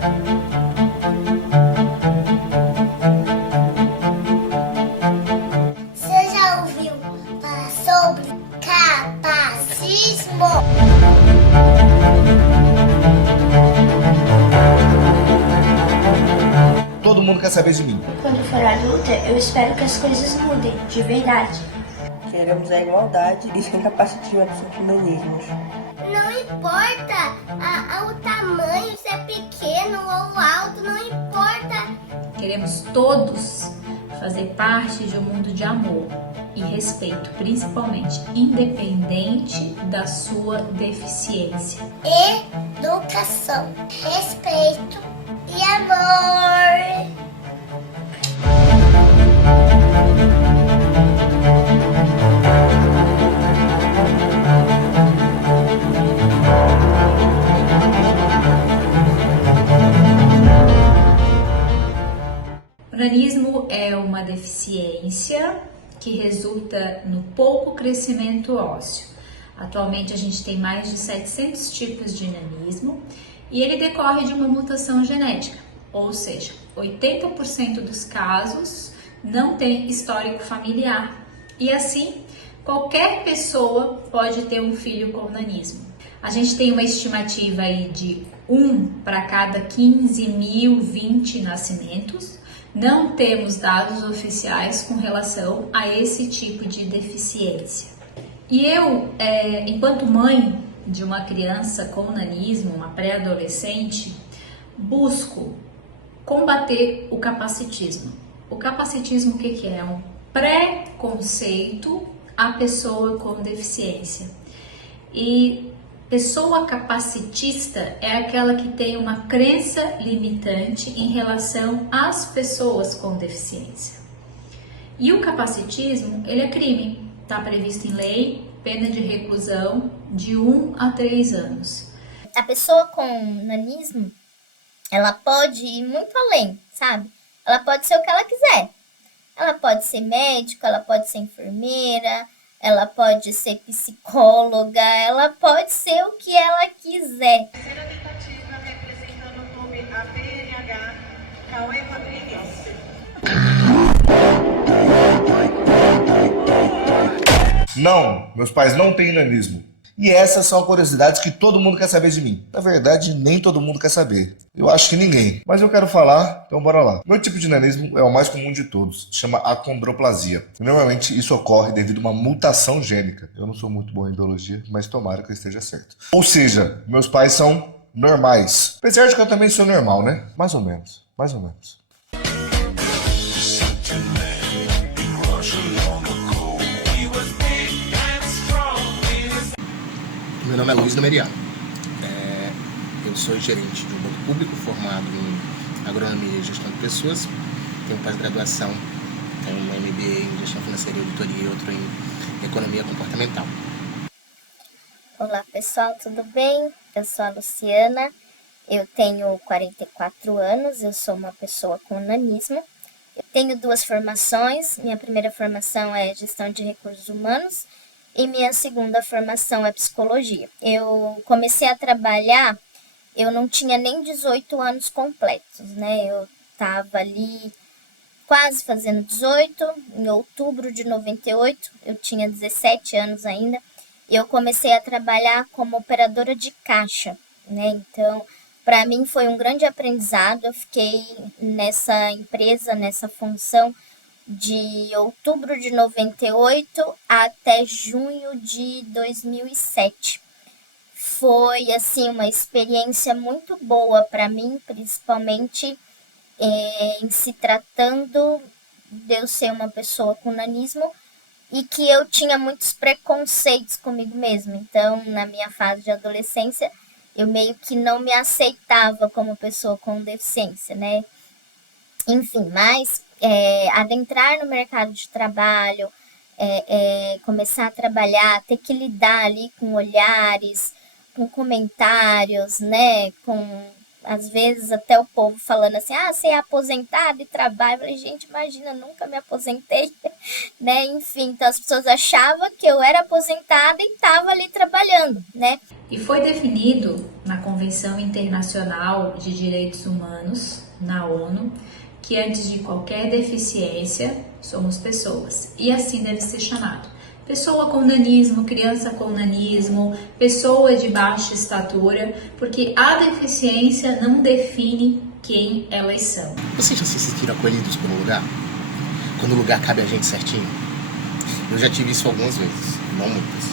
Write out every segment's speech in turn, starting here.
Você já ouviu falar sobre capacismo? Todo mundo quer saber de mim. Quando eu for adulta, eu espero que as coisas mudem, de verdade. Queremos a igualdade e sem capacitismo absurdo. Não importa o tamanho, se é pequeno ou alto, não importa. Queremos todos fazer parte de um mundo de amor e respeito, principalmente, independente da sua deficiência. Educação, respeito e amor. O nanismo é uma deficiência que resulta no pouco crescimento ósseo. Atualmente a gente tem mais de 700 tipos de nanismo e ele decorre de uma mutação genética, ou seja, 80% dos casos não tem histórico familiar e assim qualquer pessoa pode ter um filho com nanismo. A gente tem uma estimativa aí de 1 para cada 15.020 nascimentos. Não temos dados oficiais com relação a esse tipo de deficiência. E eu, enquanto mãe de uma criança com nanismo, uma pré-adolescente, busco combater o capacitismo. O capacitismo, o que é? É um preconceito à pessoa com deficiência. E pessoa capacitista é aquela que tem uma crença limitante em relação às pessoas com deficiência. E o capacitismo, ele é crime, está previsto em lei, pena de reclusão de 1 a 3 anos. A pessoa com nanismo, ela pode ir muito além, sabe? Ela pode ser o que ela quiser. Ela pode ser médica, ela pode ser enfermeira, ela pode ser psicóloga, ela pode ser o que ela quiser. Terceira tentativa representando o clube APNH, Cauê Rodrigues. Não, meus pais não têm nanismo. E essas são curiosidades que todo mundo quer saber de mim. Na verdade, nem todo mundo quer saber. Eu acho que ninguém. Mas eu quero falar, então bora lá. Meu tipo de nanismo é o mais comum de todos. Se chama acondroplasia. E normalmente isso ocorre devido a uma mutação gênica. Eu não sou muito bom em biologia, mas tomara que eu esteja certo. Ou seja, meus pais são normais. Apesar de que eu também sou normal, né? Mais ou menos. Mais ou menos. Meu nome é Luiz Numeriano. Eu sou gerente de um banco público formado em agronomia e gestão de pessoas. Tenho pós-graduação, tenho um MBA em gestão financeira e auditoria e outro em economia comportamental. Olá pessoal, tudo bem? Eu sou a Luciana, eu tenho 44 anos, eu sou uma pessoa com nanismo. Eu tenho 2 formações, minha primeira formação é gestão de recursos humanos e minha segunda formação é psicologia. Eu comecei a trabalhar, eu não tinha nem 18 anos completos, né? Eu estava ali quase fazendo 18, em outubro de 98, eu tinha 17 anos ainda, e eu comecei a trabalhar como operadora de caixa, né? Então, para mim foi um grande aprendizado, eu fiquei nessa empresa, nessa função, de outubro de 98 até junho de 2007. Foi, assim, uma experiência muito boa para mim, principalmente em se tratando de eu ser uma pessoa com nanismo e que eu tinha muitos preconceitos comigo mesma. Então, na minha fase de adolescência, eu meio que não me aceitava como pessoa com deficiência, né? Enfim, mas adentrar no mercado de trabalho, começar a trabalhar, ter que lidar ali com olhares, com comentários, né, com Às vezes até o povo falando assim, você é aposentado e trabalha. Eu falei, gente, imagina, nunca me aposentei, né? Enfim, então as pessoas achavam que eu era aposentada e estava ali trabalhando, né? E foi definido na Convenção Internacional de Direitos Humanos, na ONU, que antes de qualquer deficiência, somos pessoas. E assim deve ser chamado. Pessoa com nanismo, criança com nanismo, pessoa de baixa estatura, porque a deficiência não define quem elas são. Vocês já se sentiram acolhidos por um lugar? Quando o lugar cabe a gente certinho? Eu já tive isso algumas vezes, não muitas.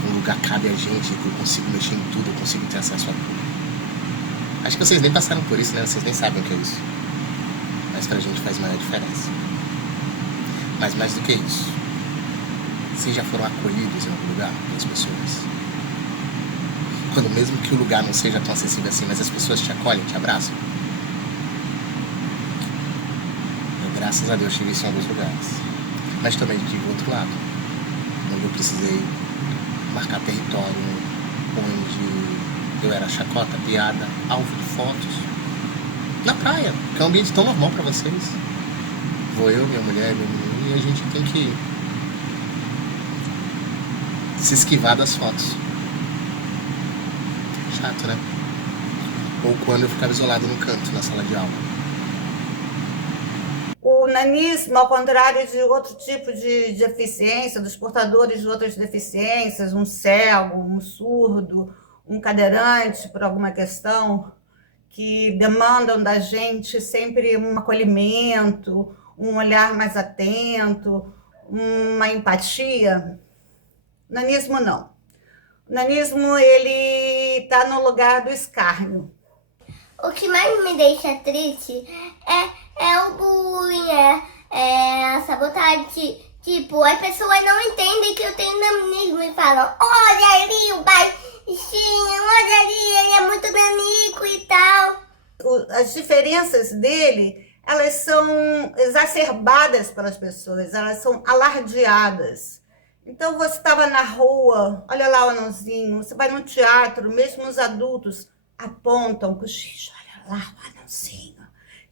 Quando o lugar cabe a gente, que eu consigo mexer em tudo, eu consigo ter acesso a tudo. Acho que vocês nem passaram por isso, né? Vocês nem sabem o que é isso. Mas pra gente faz maior diferença. Mas mais do que isso, vocês já foram acolhidos em algum lugar pelas pessoas? Quando mesmo que o lugar não seja tão acessível assim, mas as pessoas te acolhem, te abraçam? Eu, graças a Deus, tive isso em alguns lugares. Mas também tive o outro lado, onde eu precisei marcar território, onde eu era chacota, piada, alvo de fotos. Na praia, que é um ambiente tão normal pra vocês. Vou eu, minha mulher, meu menino, e a gente tem que se esquivar das fotos. Chato, né? Ou quando eu ficava isolado no canto, na sala de aula. O nanismo, ao contrário de outro tipo de deficiência, dos portadores de outras deficiências, um cego, um surdo, um cadeirante por alguma questão, que demandam da gente sempre um acolhimento, um olhar mais atento, uma empatia. O nanismo não. O nanismo, ele está no lugar do escárnio. O que mais me deixa triste é o bullying, é a sabotagem. Tipo, as pessoas não entendem que eu tenho nanismo e falam, olha ali o baixinho, olha ali, ele é muito nanico e tal. As diferenças dele, elas são exacerbadas pelas pessoas, elas são alardeadas. Então você estava na rua, olha lá o anãozinho, você vai no teatro, mesmo os adultos apontam, cochicho, olha lá o anãozinho.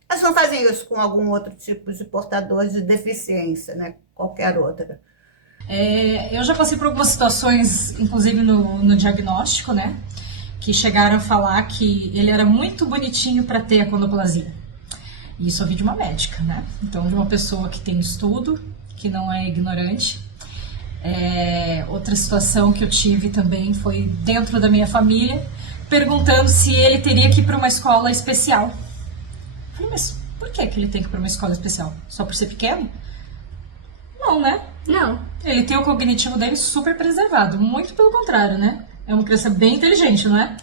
Elas não fazem isso com algum outro tipo de portador de deficiência, né? Qualquer outra. Eu já passei por algumas situações, inclusive no diagnóstico, né? Que chegaram a falar que ele era muito bonitinho para ter acondoplasia. E isso eu vi de uma médica, né? Então, de uma pessoa que tem estudo, que não é ignorante. Outra situação que eu tive também foi dentro da minha família, perguntando se ele teria que ir para uma escola especial. Eu falei, mas por que ele tem que ir para uma escola especial? Só por ser pequeno? Não, né? Não. Ele tem o cognitivo dele super preservado, muito pelo contrário, né? É uma criança bem inteligente, não é?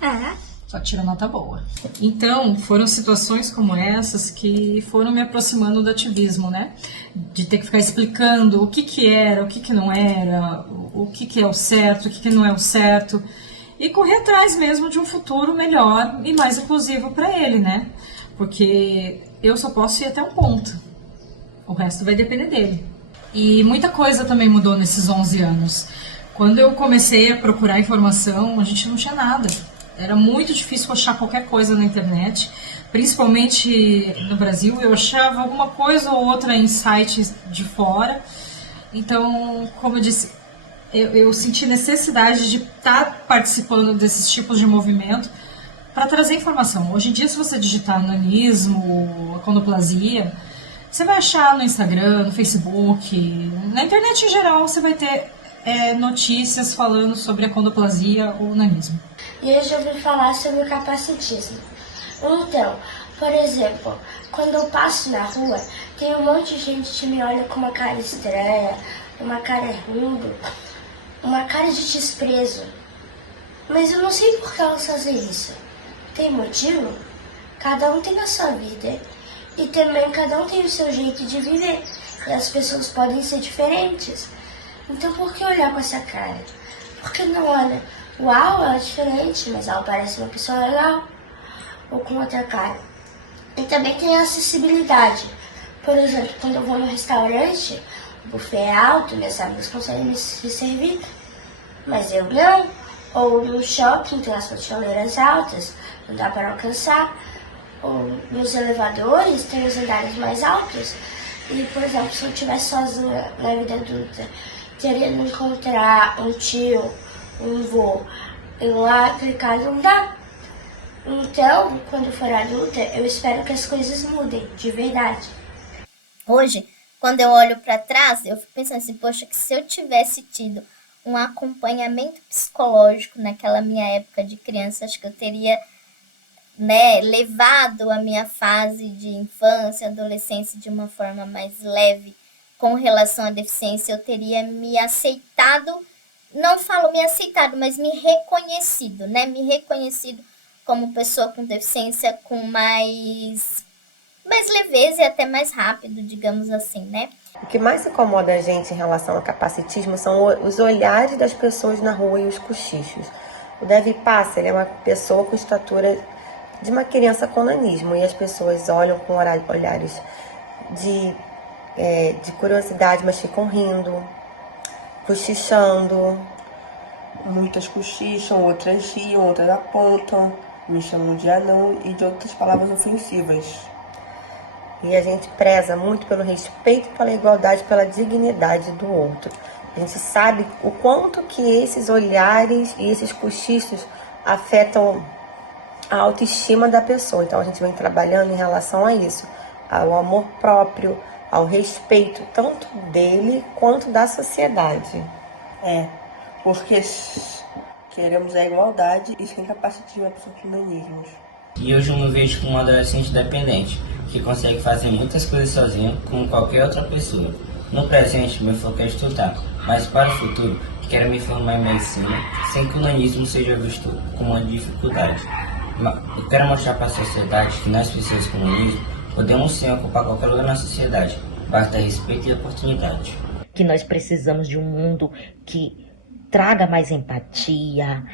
Só tira nota boa. Então, foram situações como essas que foram me aproximando do ativismo, né? De ter que ficar explicando o que era, o que não era, o que é o certo, o que não é o certo. E correr atrás mesmo de um futuro melhor e mais inclusivo para ele, né? Porque eu só posso ir até um ponto. O resto vai depender dele. E muita coisa também mudou nesses 11 anos. Quando eu comecei a procurar informação, a gente não tinha nada. Era muito difícil achar qualquer coisa na internet, principalmente no Brasil. Eu achava alguma coisa ou outra em sites de fora. Então, como eu disse, eu senti necessidade de estar participando desses tipos de movimento para trazer informação. Hoje em dia, se você digitar nanismo, acondoplasia, você vai achar no Instagram, no Facebook, na internet em geral, você vai ter notícias falando sobre acondoplasia ou nanismo. E hoje eu vim falar sobre o capacitismo. Então, por exemplo, quando eu passo na rua, tem um monte de gente que me olha com uma cara estranha, uma cara ruim, uma cara de desprezo. Mas eu não sei por que elas fazem isso. Tem motivo? Cada um tem a sua vida. E também cada um tem o seu jeito de viver. E as pessoas podem ser diferentes. Então por que olhar com essa cara? Por que não olha? Uau, ela é diferente, mas ela parece uma pessoa legal. Ou com outra cara. E também tem a acessibilidade. Por exemplo, quando eu vou no restaurante, o buffet é alto, minhas amigas conseguem me servir. Mas eu não. Ou no shopping tem as prateleiras altas, não dá para alcançar. Ou nos elevadores tem os andares mais altos. E, por exemplo, se eu estivesse sozinha na vida adulta, teria de encontrar um tio, um vô, ir lá clicar, não dá. Então, quando eu for adulta, eu espero que as coisas mudem, de verdade. Hoje, quando eu olho para trás, eu fico pensando assim, poxa, que se eu tivesse tido um acompanhamento psicológico naquela minha época de criança, acho que eu teria, né, levado a minha fase de infância, adolescência de uma forma mais leve com relação à deficiência, eu teria me aceitado, não falo me aceitado, mas me reconhecido, né, me reconhecido como pessoa com deficiência com mais leveza e até mais rápido, digamos assim, né? O que mais incomoda a gente em relação ao capacitismo são os olhares das pessoas na rua e os cochichos. O Devi Passa, ele é uma pessoa com estatura de uma criança com nanismo e as pessoas olham com olhares de curiosidade, mas ficam rindo, cochichando. Muitas cochicham, outras riam, outras apontam, me chamam de anão e de outras palavras ofensivas. E a gente preza muito pelo respeito, pela igualdade, pela dignidade do outro. A gente sabe o quanto que esses olhares e esses cochichos afetam a autoestima da pessoa. Então a gente vem trabalhando em relação a isso, ao amor próprio, ao respeito tanto dele quanto da sociedade. Porque queremos a igualdade e sem capacitismo a pessoas com nanismos. E hoje eu me vejo como um adolescente dependente, que consegue fazer muitas coisas sozinho, como qualquer outra pessoa. No presente, meu foco é estudar, mas para o futuro, quero me formar em medicina, sem que o nanismo seja visto como uma dificuldade. Eu quero mostrar para a sociedade que nós, pessoas com nanismo, podemos sim ocupar qualquer lugar na sociedade, basta respeito e oportunidade. Que nós precisamos de um mundo que traga mais empatia,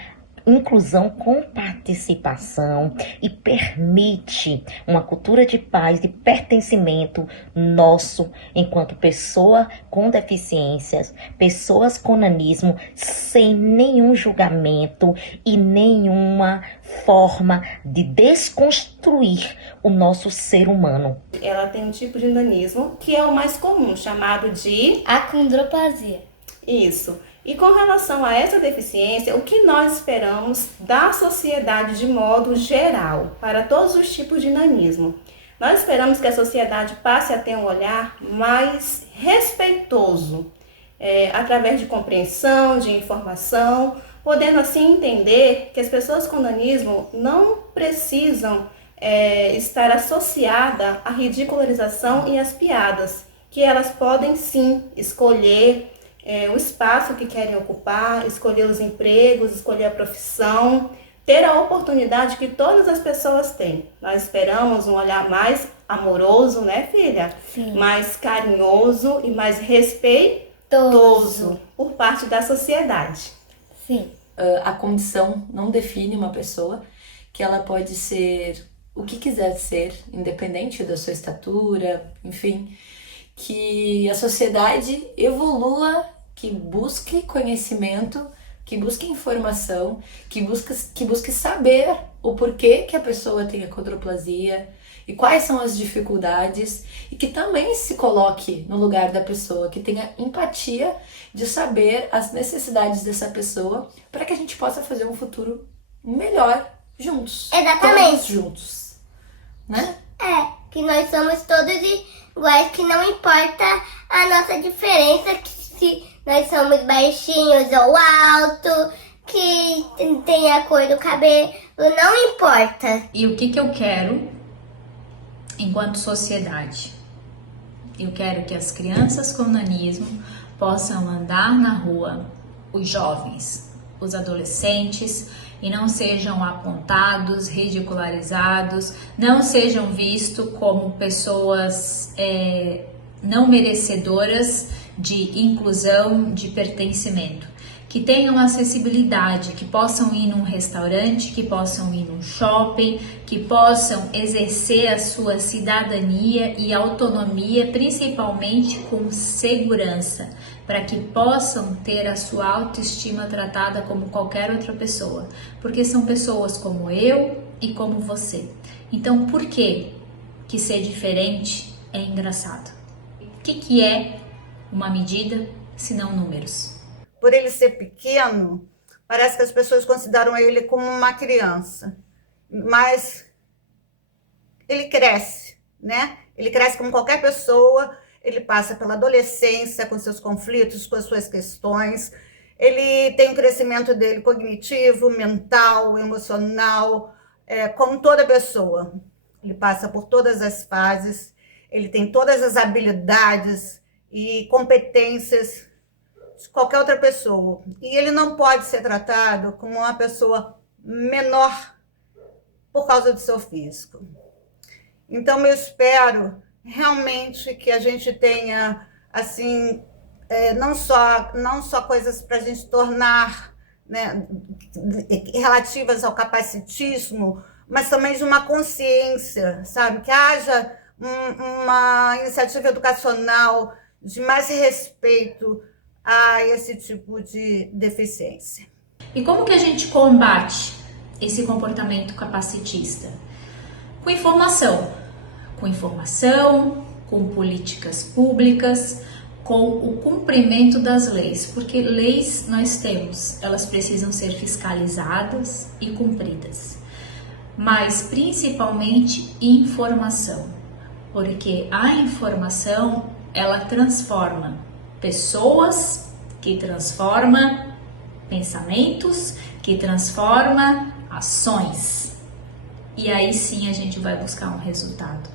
inclusão com participação e permite uma cultura de paz e pertencimento nosso enquanto pessoa com deficiências, pessoas com nanismo, sem nenhum julgamento e nenhuma forma de desconstruir o nosso ser humano. Ela tem um tipo de nanismo que é o mais comum, chamado de acondroplasia. Isso. E com relação a essa deficiência, o que nós esperamos da sociedade de modo geral, para todos os tipos de nanismo? Nós esperamos que a sociedade passe a ter um olhar mais respeitoso, através de compreensão, de informação, podendo assim entender que as pessoas com nanismo não precisam estar associadas à ridicularização e às piadas, que elas podem sim escolher o espaço que querem ocupar, escolher os empregos, escolher a profissão, ter a oportunidade que todas as pessoas têm. Nós esperamos um olhar mais amoroso, né, filha? Sim. Mais carinhoso e mais respeitoso por parte da sociedade. Sim. A condição não define uma pessoa, que ela pode ser o que quiser ser, independente da sua estatura, enfim, que a sociedade evolua, que busque conhecimento, que busque informação, que busque saber o porquê que a pessoa tem acondroplasia e quais são as dificuldades, e que também se coloque no lugar da pessoa, que tenha empatia de saber as necessidades dessa pessoa, para que a gente possa fazer um futuro melhor juntos. Exatamente. Todos juntos, né? Que nós somos todos iguais, que não importa a nossa diferença, que se nós somos baixinhos ou altos, que tem a cor do cabelo, não importa. E o que eu quero enquanto sociedade? Eu quero que as crianças com nanismo possam andar na rua, os jovens, os adolescentes, e não sejam apontados, ridicularizados, não sejam vistos como pessoas não merecedoras de inclusão, de pertencimento, que tenham acessibilidade, que possam ir num restaurante, que possam ir num shopping, que possam exercer a sua cidadania e autonomia, principalmente com segurança, para que possam ter a sua autoestima tratada como qualquer outra pessoa, porque são pessoas como eu, e como você. Então, por que ser diferente é engraçado? O que é uma medida se não números? Por ele ser pequeno, parece que as pessoas consideram ele como uma criança, mas ele cresce, né? Ele cresce como qualquer pessoa, ele passa pela adolescência com seus conflitos, com as suas questões, ele tem o crescimento dele cognitivo, mental, emocional, como toda pessoa. Ele passa por todas as fases, ele tem todas as habilidades e competências de qualquer outra pessoa. E ele não pode ser tratado como uma pessoa menor por causa do seu físico. Então, eu espero realmente que a gente tenha, assim, não só coisas para a gente tornar, né, relativas ao capacitismo, mas também de uma consciência, sabe? Que haja uma iniciativa educacional de mais respeito a esse tipo de deficiência. E como que a gente combate esse comportamento capacitista? Com informação, com políticas públicas, com o cumprimento das leis, porque leis nós temos, elas precisam ser fiscalizadas e cumpridas, mas principalmente informação, porque a informação, ela transforma pessoas, que transforma pensamentos, que transforma ações. E aí sim a gente vai buscar um resultado.